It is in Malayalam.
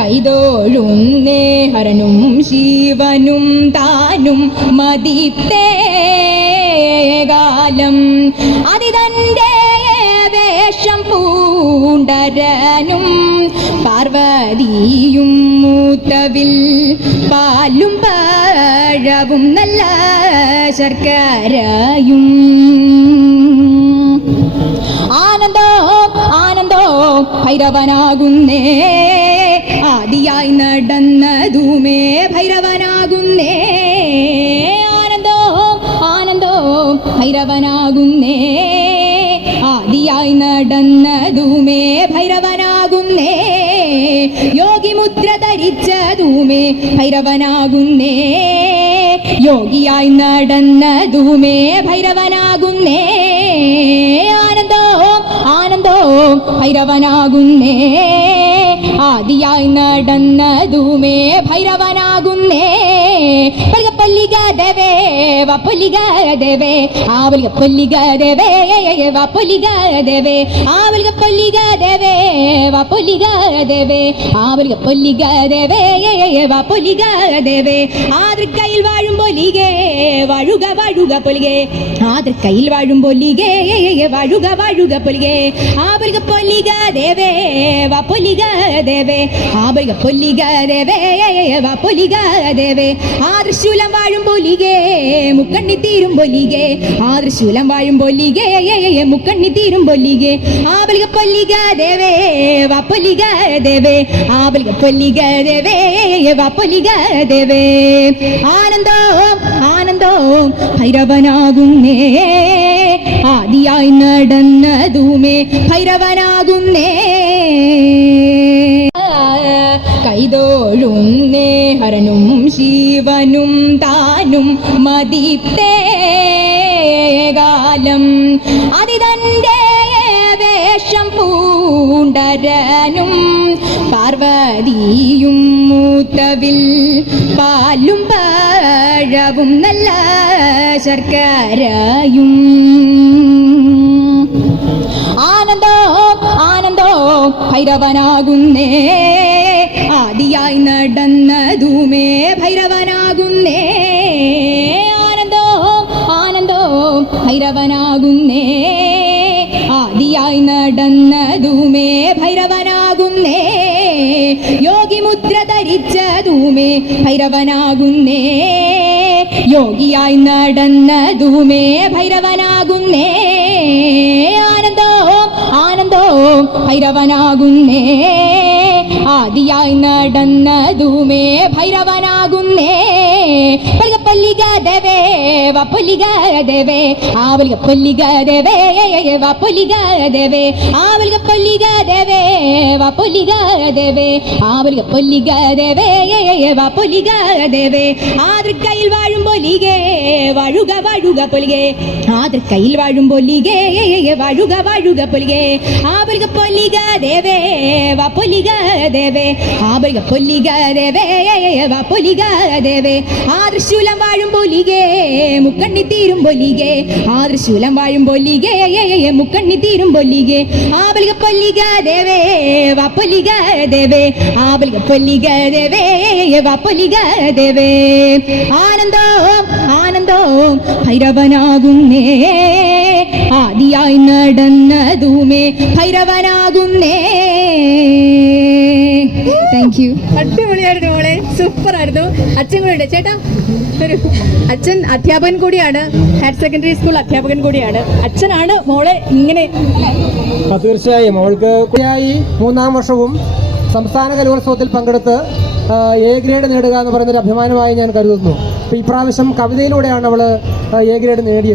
കൈതോഴുന്നേ നേഹരനും ശിവനും താനും മതിത്തേ കാലം. അതിതന്റെ വേഷം പൂണ്ടരനും പാർവതിയും മൂത്തവിൽ പാലും പഴവും നല്ല ശർക്കരയും. ആനന്ദോ ആനന്ദോ ഭൈരവനാകുന്നേ ആദിയായി നടന്നതുമേ ഭൈരവനാകുന്നേ. ആനന്ദോ ആനന്ദോ ഭൈരവനാകുന്നേ. ആദിയായി നടന്നതുമേ ഭൈരവനാകുന്നേ. യോഗി മുദ്ര ധരിച്ചതുമേ ഭൈരവനാകുന്നേ. യോഗിയായി നടന്നതുമേ ഭൈരവനാകുന്നേ. ആനന്ദോ ആനന്ദോ ഭൈരവനാകുന്നേ. ആദിയായി നടന്നതുമേ ഭൈരവനാകുന്നേ. ദേവേ വപ്പൊലിക ദേവേ ആവലിക പൊല്ലിക ദേവേ വപ്പൊലിക ദേവേ ആവലിക പൊല്ലിക ദേവേ വപ്പൊലിക ദേവേ ആവലിക പൊല്ലിക ദേവേ വപ്പൊലിക ദേവേ ആതൃക്കയിൽ വാഴും പൊലികേ വഴുക വഴുക പൊലികേ. ആതൃക്കയിൽ വാഴും പൊലികേ വാഴുക വഴുക പൊലികേ. ആവലിക പൊല്ലിക ദേവേ വപ്പൊലിക ദേവേ ആവലിക പൊല്ലിക ദേവേ വപ്പൊലിക ദേവേ ആദൃശൂലം വാഴും പൊലികേ മുക്കണ്ണി തീരും പൊല്ലികെ ആ തൃശൂലം വാഴും പൊലികേ. മുക്കണ്ണി തീരും പൊലികേ. ആവലിക പൊല്ലിക ദേവേ വപ്പൊലിക ദേവേ. ആവലിക പൊല്ലിക ദേവേ വപ്പൊലിക ദേവേ. ആനന്ദോ ആനന്ദോ ഭൈരവനാകുന്നേ. ആദിയായി നടന്നതുമേ ഭൈരവനാകുന്നേ. ഹരനും ശിവനും താനും മതിത്തേ കാലം അതിതന്റെ വേഷം പൂണ്ടരനും പാർവതിയും മൂത്തവിൽ പാലും പഴവും നല്ല ശർക്കരയും ആനന്ദോ ആനന്ദോ ഭൈരവനാകുന്നേ ആദിയായി നടന്നതുമേ ഭൈരവനാകുന്നേ. ആനന്ദോ ആനന്ദോ ഭൈരവനാകുന്നേ. ആദിയായി നടന്നതുമേ ഭൈരവനാകുന്നേ. യോഗി മുദ്ര ധരിച്ചതുമേ ഭൈരവനാകുന്നേ. യോഗിയായി നടന്നതുമേ ഭൈരവനാകുന്നേ. ആനന്ദോ ആനന്ദോ ഭൈരവനാകുന്നേ. ആദിയായി നടന്നതുമേ ഭൈരവനാകുന്നേ. പല്ലിക ദേവേ വപ്പൊലിക ദേവേ ആവലിക പൊല്ലിക ദേവേ വപ്പൊലിക ദേവേ ആവലിക പൊല്ലിക ദേവേ വപ്പൊലിക ദേവേ ആവലിക പൊല്ലിക ദേവേ വപ്പൊലിക ദേവേ ആതൃക്കയിൽ വാഴും പൊലികേ വാഴുക വാഴുക പൊലികേ ആതൃക്കയിൽ വാഴും പൊലികേ വാഴുക വാഴുക പൊലികേ ആവലിക പൊല്ലിക ദേവേ വപ്പൊലിക ദേവേ ആവലിക പൊല്ലിക ദേവേ വപ്പൊലിക ദേവേ ആദൃശൂലം വാഴും പൊലികേ മുക്കണ്ണി തീരും പൊലികേ. തൃശൂലം വാഴും പൊലികേ മുക്കണ്ണി തീരും പൊലികേ. ആബലിക പൊല്ലിക ദേവേ വപ്പൊലിക ദേവേ. ആബലിക പൊല്ലിക ദേവേ വപ്പൊലിക ദേവേ. ആനന്ദം ആനന്ദം ഭൈരവനാകുന്നേ. ആദിയായി നടന്നതുമേ ഭൈരവനാകുന്നേ. താങ്ക് യു അടിപൊളിയായിരുന്നു മോളെ. സൂപ്പർ ആയിരുന്നു അച്ഛൻ കൂടെ ഉണ്ട്. ചേട്ടാ ഒരു അച്ഛൻ അധ്യാപകൻ കൂടിയാണ്. ഹയർ സെക്കൻഡറി സ്കൂൾ അധ്യാപകൻ കൂടിയാണ്. അച്ഛനാണ് മോളെ ഇങ്ങനെ തീർച്ചയായും അവൾക്ക് കുട്ടിയായി മൂന്നാം വർഷവും സംസ്ഥാന കലോത്സവത്തിൽ പങ്കെടുത്ത് എ ഗ്രേഡ് നേടുക എന്ന് പറയുന്നൊരു അഭിമാനമായി ഞാൻ കരുതുന്നു. അപ്പോൾ ഇപ്രാവശ്യം കവിതയിലൂടെയാണ് അവൾ എ ഗ്രേഡ് നേടിയത്.